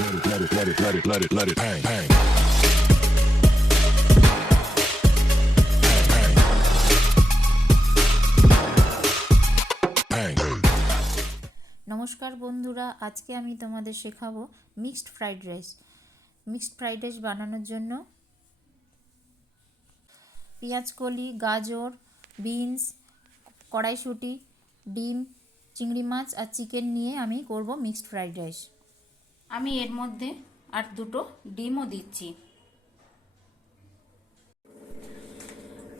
let it bang, bang. নমস্কার বন্ধুরা, আজকে আমি তোমাদের শেখাবো mixed fried rice. Mixed fried rice বানানোর জন্য পেঁয়াজকলি, গাজর, বিনস, কড়াইশুঁটি, ডিম, চিংড়ি মাছ আর চিকেন নিয়ে আমি করব মিক্সড ফ্রাইড রাইস। আমি এর মধ্যে আর দুটো ডিমও দিচ্ছি।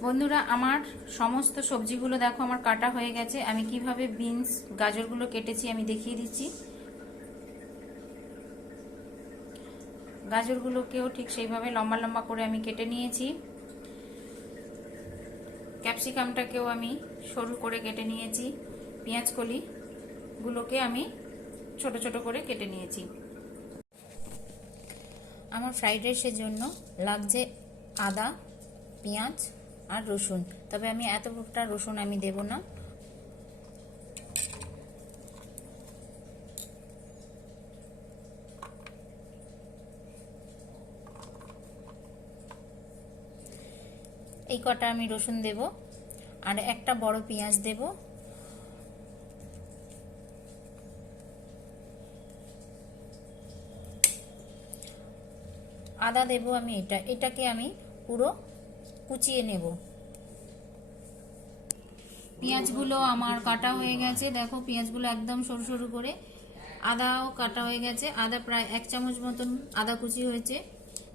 বন্ধুরা, আমার সমস্ত সবজিগুলো দেখো আমার কাটা হয়ে গেছে। আমি কিভাবে বিনস, গাজরগুলো কেটেছি আমি দেখিয়ে দিচ্ছি। গাজরগুলোকেও ঠিক সেইভাবে লম্বা লম্বা করে আমি কেটে নিয়েছি। ক্যাপসিকামটাকেও আমি সরু করে কেটে নিয়েছি। পেঁয়াজকলিগুলোকে আমি ছোট ছোট করে কেটে নিয়েছি। আমার ফ্রাইড রাইসের জন্য লাগছে আদা, পেঁয়াজ আর রসুন। তবে আমি এতটা রসুন আমি দেব না। এই কটা আমি রসুন দেব আর একটা বড় পেঁয়াজ দেব। আদা দেব আমি এটাকে আমি পুরো কুচিয়ে নেব। পেঁয়াজগুলো আমার কাটা হয়ে গেছে, দেখো পেঁয়াজগুলো একদম সরু সরু করে। আদাও কাটা হয়ে গেছে। আদা প্রায় 1 চামচ মতন আদা কুচি হয়েছে।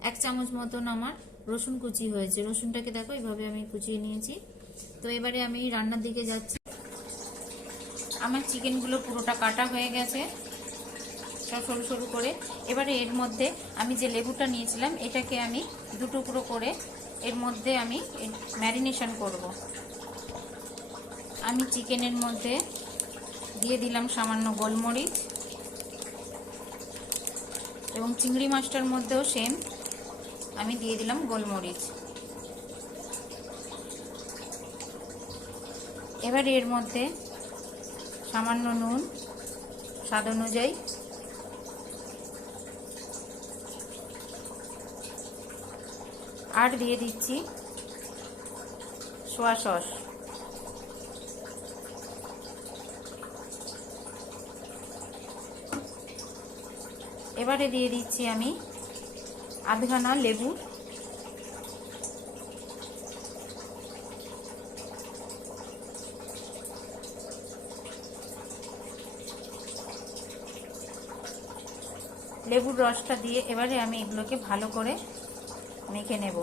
1 চামচ মতন আমার রসুন কুচি হয়েছে। রসুনটাকে দেখো এইভাবে আমি কুচিয়ে নিয়েছি। তো এবারে আমি রান্নার দিকে যাচ্ছি। আমার চিকেনগুলো পুরোটা কাটা হয়ে গেছে সব সরু সরু করে। এবারে এর মধ্যে আমি যে লেবুটা নিয়েছিলাম এটাকে আমি 2 টুকরো করে এর মধ্যে আমি ম্যারিনেশন করব। আমি চিকেনের মধ্যে দিয়ে দিলাম সামান্য গোলমরিচ এবং চিংড়ি মাছটার মধ্যেও সেম আমি দিয়ে দিলাম গোলমরিচ। এবার এর মধ্যে সামান্য নুন স্বাদ অনুযায়ী, আর দিয়ে দিচ্ছি সোয়া সস। এবারে দিয়ে দিচ্ছি আমি আধখানা লেবু। লেবুর রসটা দিয়ে এবারে আমি এগুলোকে ভালো করে মেখে নেব।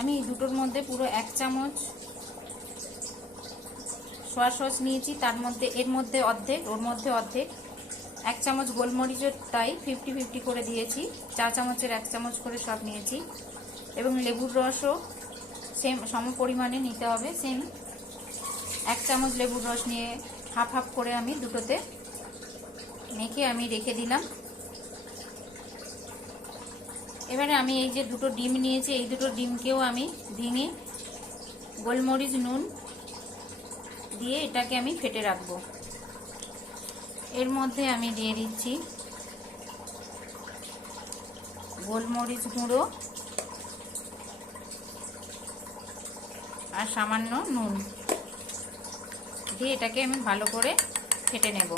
আমি দুটোর মধ্যে পুরো 1 চামচ সোয়া সস নিয়েছি। তার মধ্যে এর মধ্যে অর্ধেক, ওর মধ্যে অর্ধেক। 1 চামচ গোলমরিচের তাই 50-50 করে দিয়েছি। 4 চামচের 1 চামচ করে সব নিয়েছি। এবং লেবুর রসও সেম সম পরিমাণে নিতে হবে। সেম 1 চামচ লেবুর রস নিয়ে হাফ হাফ করে আমি দুটোতে মেখে আমি রেখে দিলাম। এবারে আমি এই যে দুটো ডিম নিয়েছি, এই দুটো ডিমকেও আমি ভেঙে গোলমরিচ, নুন দিয়ে এটাকে আমি ফেটে রাখবো। এর মধ্যে আমি দিয়ে দিচ্ছি গোলমরিচ গুঁড়ো আর সামান্য নুন দিয়ে এটাকে আমি ভালো করে ফেটে নেব।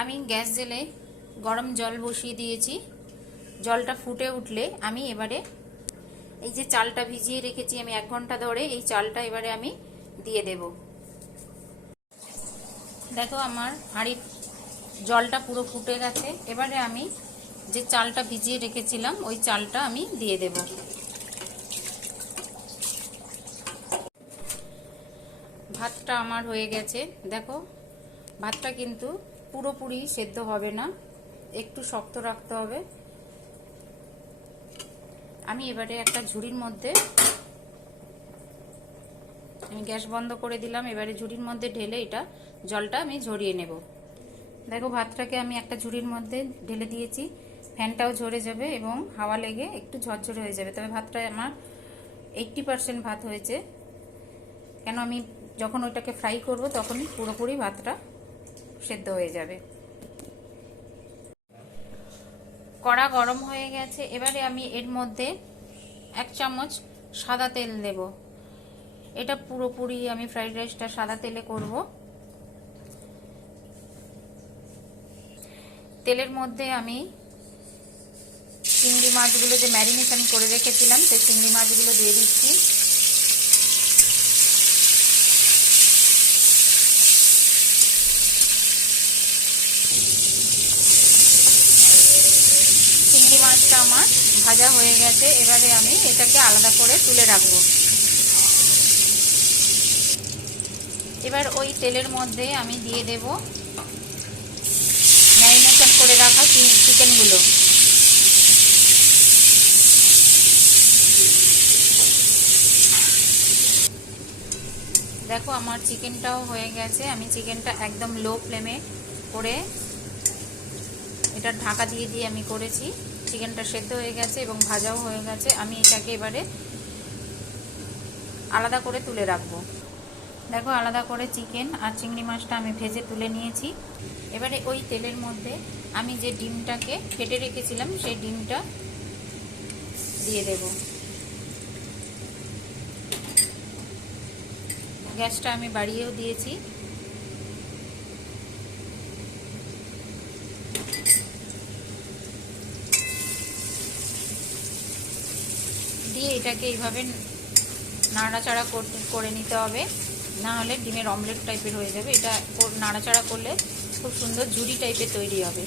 আমি গ্যাস জেলে গরম জল বসিয়ে দিয়েছি। জলটা ফুটে উঠলে আমি এবারে এই যে চালটা ভিজিয়ে রেখেছি আমি 1 ঘন্টা ধরে, এই চালটা এবারে আমি দিয়ে দেব। দেখো আমার হাঁড়ির জলটা পুরো ফুটে গেছে। এবারে আমি যে চালটা ভিজিয়ে রেখেছিলাম ওই চালটা আমি দিয়ে দেব। ভাতটা আমার হয়ে গেছে। দেখো ভাতটা কিন্তু পুরোপুরি সেদ্ধ হবে না, একটু শক্ত রাখতে হবে। আমি এবারে একটা ঝুড়ির মধ্যে, আমি গ্যাস বন্ধ করে দিলাম। এবারে ঝুড়ির মধ্যে ঢেলে এটা জলটা আমি ঝরিয়ে নেব। দেখো ভাতটাকে আমি একটা ঝুড়ির মধ্যে ঢেলে দিয়েছি। ফ্যানটাও ঝরে যাবে এবং হাওয়া লেগে একটু ঝরঝরে হয়ে যাবে। তবে ভাতটা আমার 80% ভাত হয়েছে, কেন আমি যখন ওইটাকে ফ্রাই করব তখন পুরোপুরি ভাতটা সেদ্ধ হয়ে যাবে। কড়া গরম হয়ে গেছে। এবারে আমি এর মধ্যে 1 চামচ সাদা তেল দেব। এটা পুরোপুরি আমি ফ্রাইড রাইসটা সাদা তেলে করব। তেলের মধ্যে আমি চিংড়ি মাছগুলো যে ম্যারিনেশন করে রেখেছিলাম সেই চিংড়ি মাছগুলো দিয়ে দিচ্ছি। চিংড়ি মাছটা আমার ভাজা হয়ে গেছে। এবারে আমি এটাকে আলাদা করে তুলে রাখবো। এবার ওই তেলের মধ্যে আমি দিয়ে দেব ম্যারিনেশন করে রাখা চিকেনগুলো। দেখো আমার চিকেনটাও হয়ে গেছে। আমি চিকেনটা একদম লো ফ্লেমে করে এটা ঢাকা দিয়ে দিয়ে আমি করেছি। চিকেনটা সেদ্ধ হয়ে গেছে এবং ভাজাও হয়ে গেছে। আমি এটাকে এবারে আলাদা করে তুলে রাখবো। দেখো আলাদা করে চিকেন আর চিংড়ি মাছটা আমি ভেজে তুলে নিয়েছি। এবারে ওই তেলের মধ্যে আমি যে ডিমটাকে ফেটে রেখেছিলাম সেই ডিমটা দিয়ে দেব। গ্যাসটা আমি বাড়িয়েও দিয়েছি। দিয়ে এটাকে এইভাবে নাড়াচাড়া করে নিতে হবে, না হলে ডিমের অমলেট টাইপের হয়ে যাবে। এটা নাড়াচাড়া করলে খুব সুন্দর ঝুড়ি টাইপের তৈরি হবে।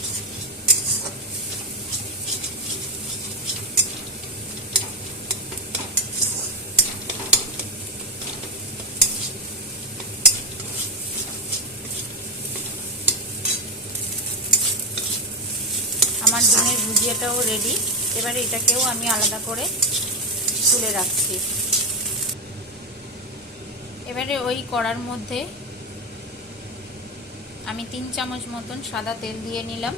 আমার ডিমের ভুজিয়াটাও রেডি। এবারে এটাকেও আমি আলাদা করে তুলে রাখছি। এবারে ওই কড়ার মধ্যে আমি 3 চামচ মতন সাদা তেল দিয়ে নিলাম।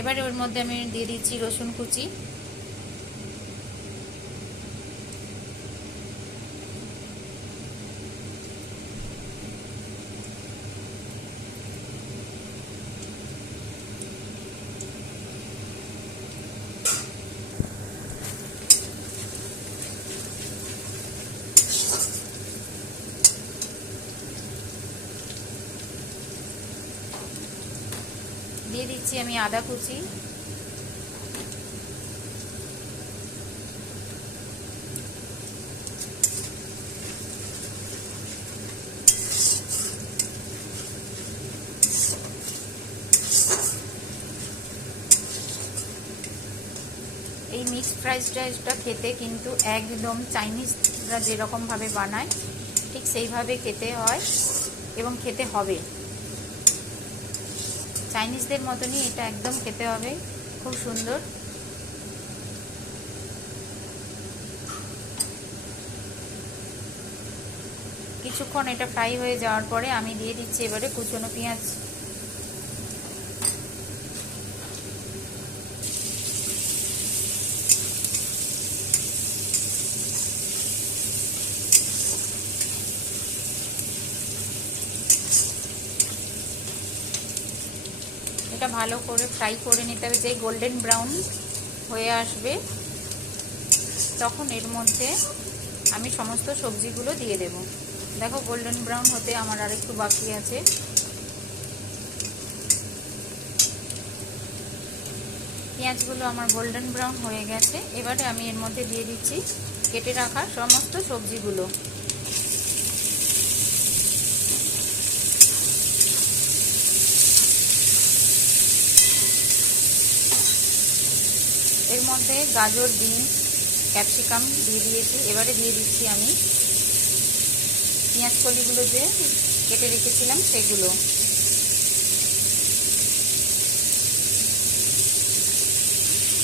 এবারে ওর মধ্যে আমি দিয়ে দিচ্ছি রসুন কুচি, দিয়ে দিচ্ছি আমি আদা কুচি, এই মিক্সড ফ্রাইড রাইসটা খেতে কিন্তু একদম চাইনিজরা যেরকমভাবে বানায় ঠিক সেইভাবে খেতে হয় এবং খেতে হবে। চাইনিজদের মতনই এটা একদম খেতে হবে, খুব সুন্দর। কিছুক্ষণ এটা ফ্রাই হয়ে যাওয়ার পরে আমি দিয়ে দিচ্ছি এবারে কুচনো পেঁয়াজ। এটা ভালো করে ফ্রাই করে নিতে হবে। যেই গোল্ডেন ব্রাউন হয়ে আসবে তখন এর মধ্যে আমি সমস্ত সবজিগুলো দিয়ে দেব। দেখো গোল্ডেন ব্রাউন হতে আমার আর একটু বাকি আছে। পেঁয়াজগুলো আমার গোল্ডেন ব্রাউন হয়ে গেছে। এবারে আমি এর মধ্যে দিয়ে দিচ্ছি কেটে রাখা সমস্ত সবজিগুলো। এর মধ্যে গাজর, বিনস, ক্যাপসিকাম দিয়ে দিয়েছি। এবারে দিয়ে দিচ্ছি আমি পেঁয়াজ কলিগুলো যে কেটে রেখেছিলাম সেগুলো।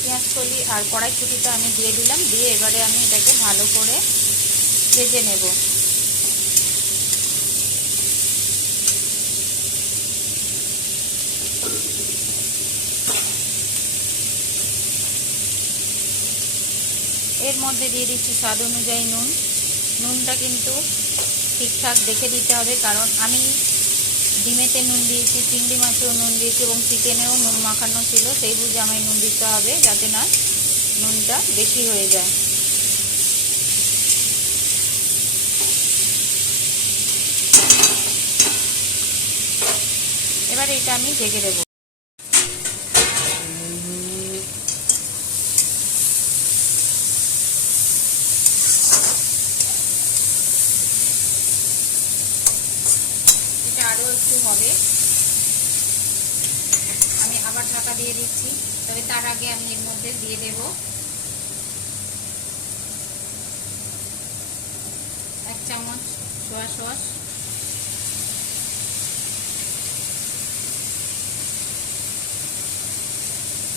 পেঁয়াজ কলি আর কড়াইশুঁটিটা আমি দিয়ে দিলাম, দিয়ে এবারে আমি এটাকে ভালো করে ভেজে নেব। এর মধ্যে দিয়ে দিচ্ছি স্বাদ অনুযায়ী নুন। নুনটা কিন্তু ঠিকঠাক দেখে দিতে হবে, কারণ আমি ডিমেতে নুন দিয়েছি, চিংড়ি মাছেও নুন দিয়েছি এবং চিকেনেও নুন মাখানো ছিল, সেই বুঝে আমায় নুন দিতে হবে যাতে না নুনটা বেশি হয়ে যায়। এবার এটা আমি ঢেকে দেবো। এটা আরও একটু হবে, আমি আবার ঢাকা দিয়ে দিচ্ছি। তবে তার আগে আমি এর মধ্যে দিয়ে দেব 1 চামচ সোয়া সস,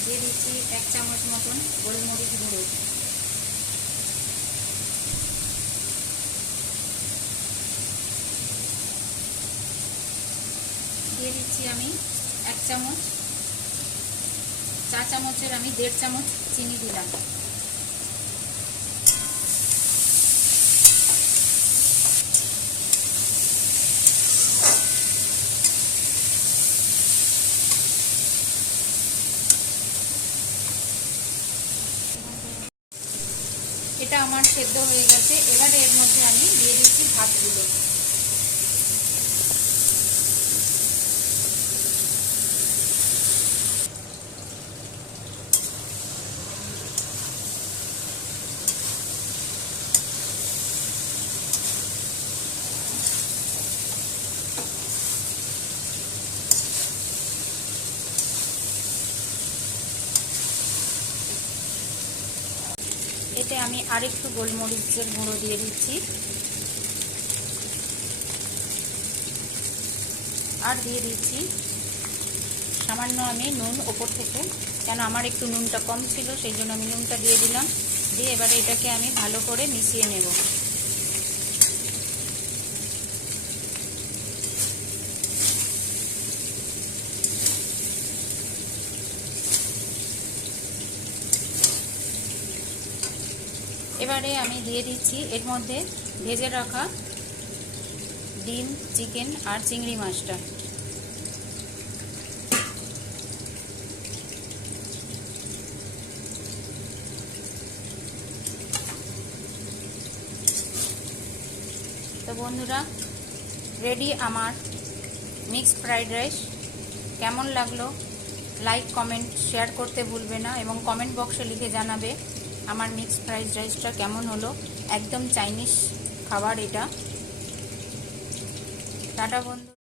দিয়ে দিচ্ছি 1 চামচ মতন গোলমরিচ গুঁড়ো, দিয়ে দিচ্ছি আমি 1 চামচ, চা চামচের আমি 1.5 চামচ চিনি দিলাম। এটা আমার সেদ্ধ হয়ে গেছে। এবারে এর মধ্যে আমি দিয়ে দিচ্ছি ভাতগুলো। এতে আমি আরেকটু গোলমরিচের গুঁড়ো দিয়ে দিচ্ছি, আর দিয়ে দিচ্ছি সামান্য আমি নুন ওপর থেকে, কেন আমার একটু নুনটা কম ছিল সেই জন্য আমি নুনটা দিয়ে দিলাম। দিয়ে এবারে এটাকে আমি ভালো করে মিশিয়ে নেব। এবারে আমি দিয়ে দিচ্ছি এর মধ্যে ভেজে রাখা ডিম, চিকেন আর চিংড়ি মাছটা। তো বন্ধুরা, রেডি আমার মিক্সড ফ্রাইড রাইস। কেমন লাগলো লাইক, কমেন্ট, শেয়ার করতে ভুলবে না এবং কমেন্ট বক্সে লিখে জানাবে আমার মিক্সড ফ্রাইড রাইসটা কেমন হলো। একদম চাইনিজ খাবার এটা। টাটা বন্ধু।